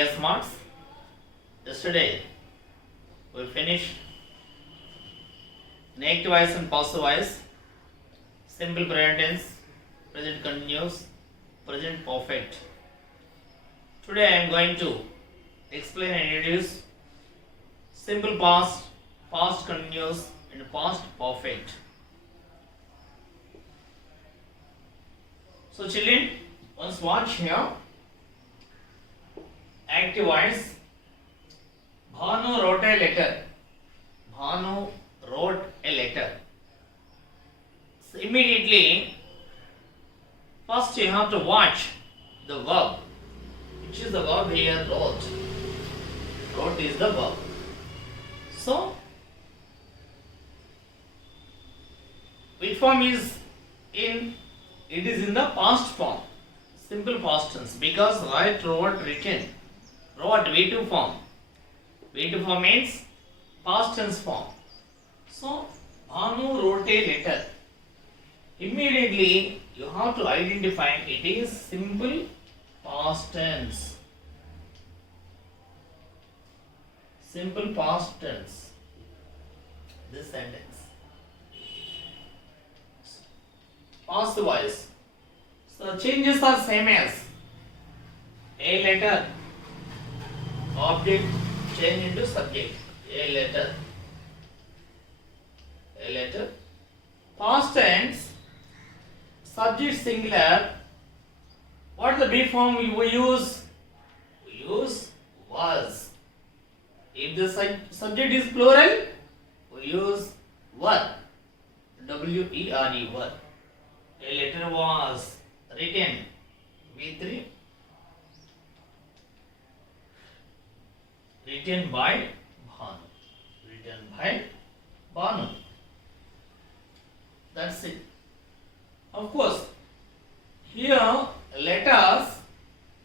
Dear Smarts, yesterday we finished negative voice and passive voice, simple present tense, present continuous, present perfect. Today I am going to explain and introduce simple past, past continuous, and past perfect. So, children, once watch here. Active voice. Bhanu wrote a letter. Bhanu wrote a letter. So immediately, first you have to watch the verb. Which is the verb here? Wrote. Wrote is the verb. So, which form is in? It is in the past form. Simple past tense. Because write, wrote, written. Wrote V2 form. V2 form means past tense form. So, Bhanu wrote a letter. Immediately, you have to identify it is simple past tense. Simple past tense. This sentence. Past voice. So, changes are same as a letter. Object change into subject. A letter. A letter. Past tense. Subject singular. What is the B form we use? We use was. If the subject is plural, we use were. W-E-R-E, were. A letter was written. V3. Written by Bhanu. Written by Bhanu. That's it. Of course, here letters,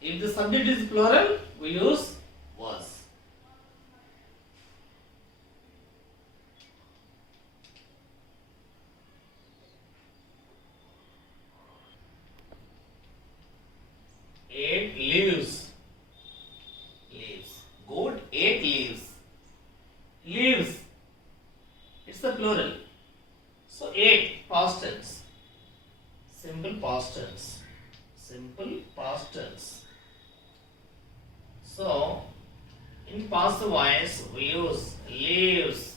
if the subject is plural, we use was. Eight leaves. Leaves. Goat ate leaves. Leaves. It's the plural. So ate past tense. Simple past tense. Simple past tense. So in passive voice we use leaves.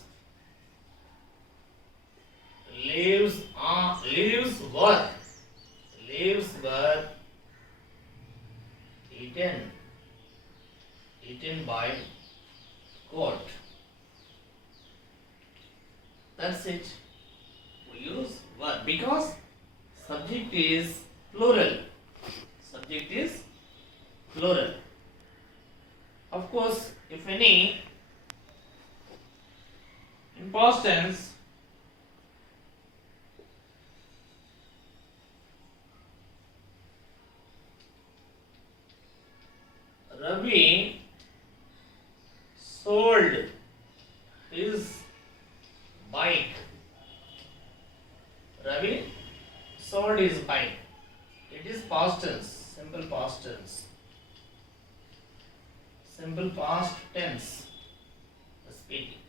Leaves are leaves were. Leaves were eaten. Eaten by goat. That's it. We use were because subject is plural. Subject is plural. Of course, if any in past tense, Ravi sold his bike. Ravi sold his bike. It is past tense, simple past tense. Simple past tense. Speaking.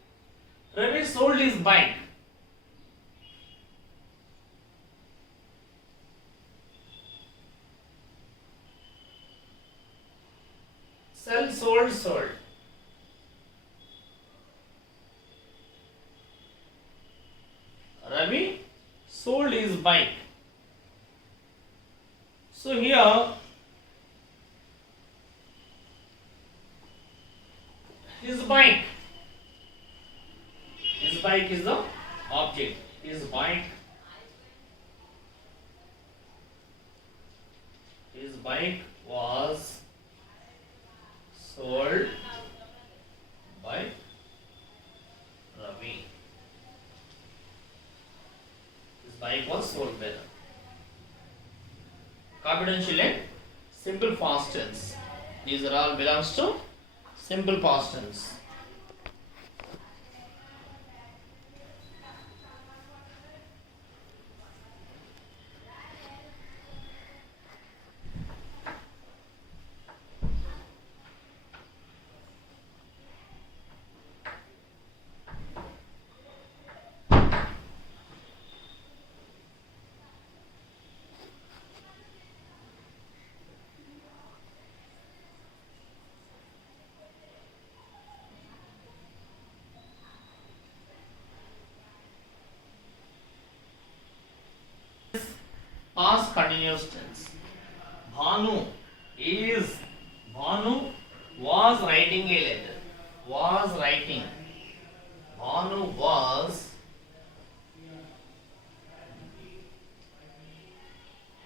Ravi sold his bike. Sell, sold, sold. Ravi sold his bike. So here his bike is the object. His bike was sold by Ravi. His bike was sold by Ravi. Confidential and simple past tense. These are all belongs to simple past tense. past continuous tense. Bhanu is Bhanu was writing a letter. Was writing. Bhanu was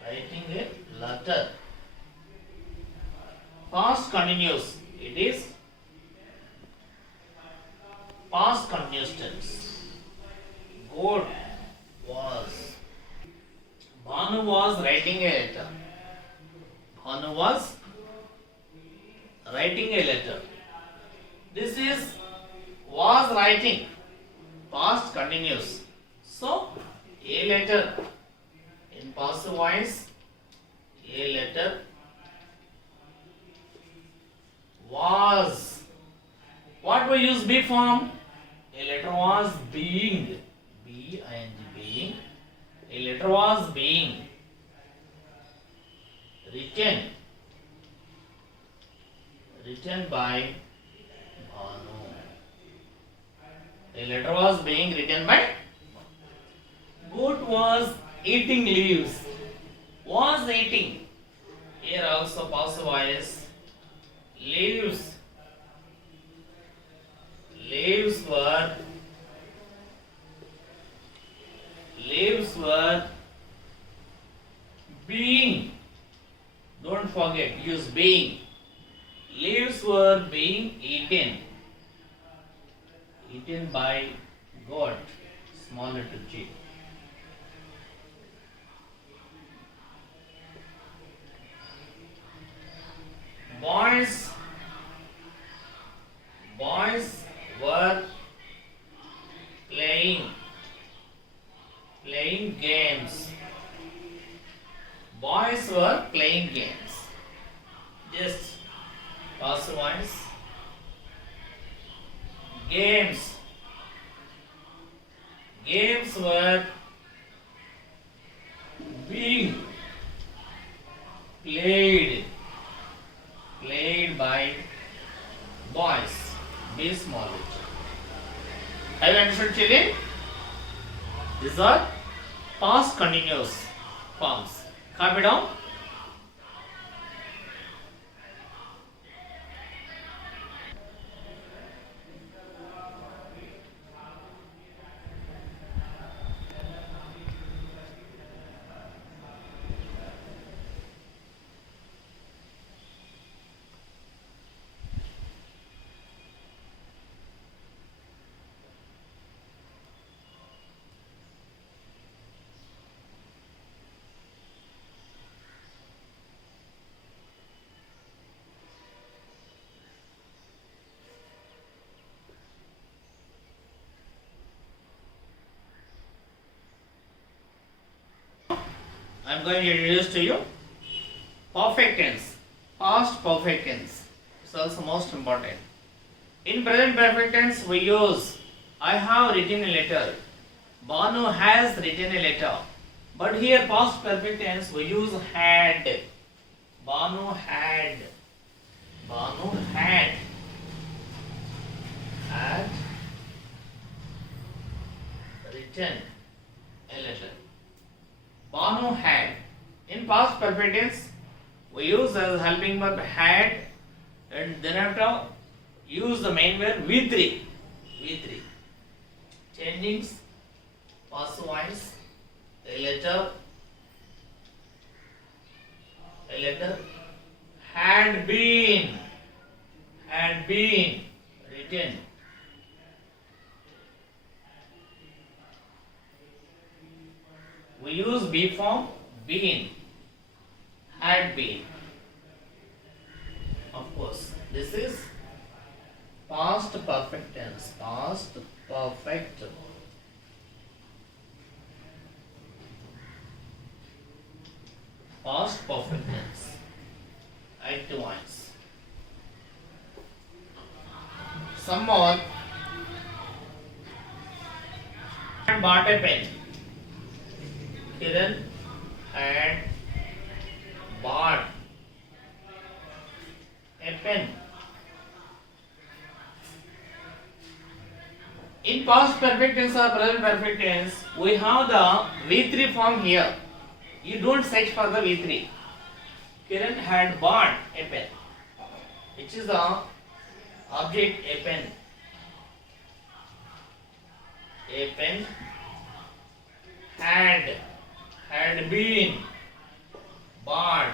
writing a letter. Past continuous. It is past continuous tense. Goat was. Bhanu was writing a letter. Bhanu was writing a letter. This is was writing. Past continuous. So, a letter in passive voice. A letter was. What we use be form? A letter was being. B-I-N-G, being. A letter was being written. Written by Bhanu. A letter was being written by Goat was eating leaves. Was eating. Here also passive voice. Leaves. Leaves were being. Don't forget, use being. Leaves were being eaten. Eaten by goat. Small letter G. Boys were playing games. Boys were playing games. Just passive voice. Games were being played by boys. Be small. Have you understood, children? These are past continuous forms. Copy down. I am going to introduce to you perfect tense, past perfect tense. It's also most important. In present perfect tense, we use I have written a letter. Bhanu has written a letter. But here, past perfect tense, we use had. Bhanu had. Bhanu had. Had written a letter. Bhanu had. In past perfect tense, we use as helping verb had, and then after use the main verb V3. V3. Changings, passive voice, a letter had been written. We use be form, been, had been. Of course, this is past perfect tense. Past perfect. Past perfect tense. Active voice. Someone bought a pen. Kiran had bought a pen. In past perfect tense or present perfect tense, we have the V3 form here. You don't search for the V3. Kiran had bought a pen. Which is the object a pen. A pen had been bought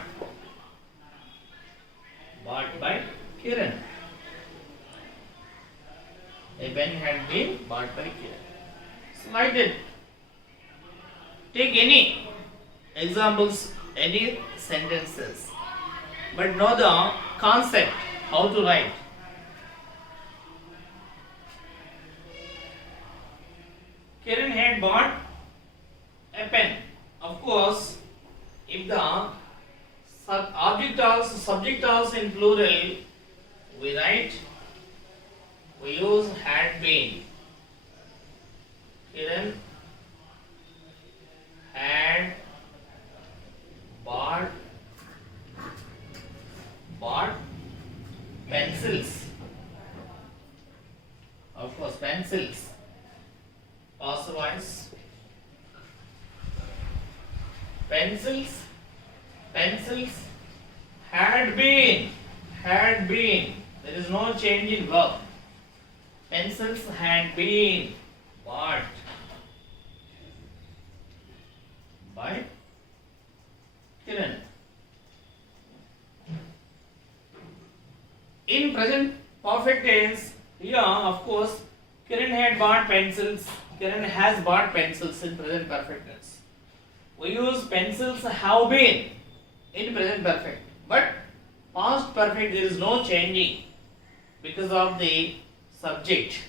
by Kiran. A pen had been bought by Kiran. So like that. Take any examples, any sentences, but know the concept, how to write. Kiran had bought a pen. Of course, if the subject also in plural, we use had been. Kiran had bought pencils. Of course, pencils. Past voice. Pencils had been. There is no change in verb. Pencils had been bought by Kiran. In present perfect tense, here of course Kiran had bought pencils. Kiran has bought pencils in present perfect tense. We use pencils have been in present perfect, but past perfect there is no changing because of the subject.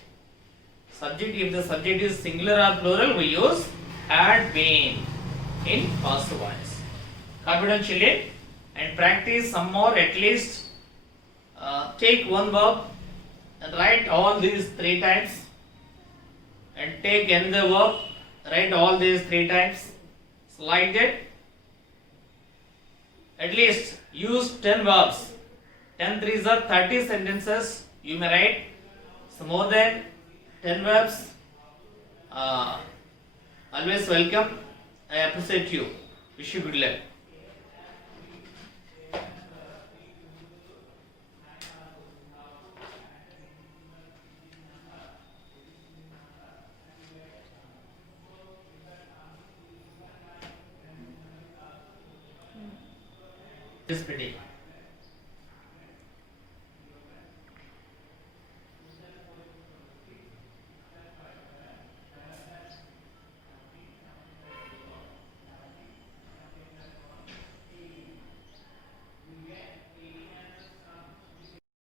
Subject, if the subject is singular or plural, we use had been in past voice. Confidentially and practice some more at least. Take one verb and write all these 3 times, and take another verb, write all these 3 times. So like that, at least use 10 verbs. 10 threes are 30 sentences you may write. So more than 10 verbs. Always welcome. I appreciate you. Wish you good luck. This pretty.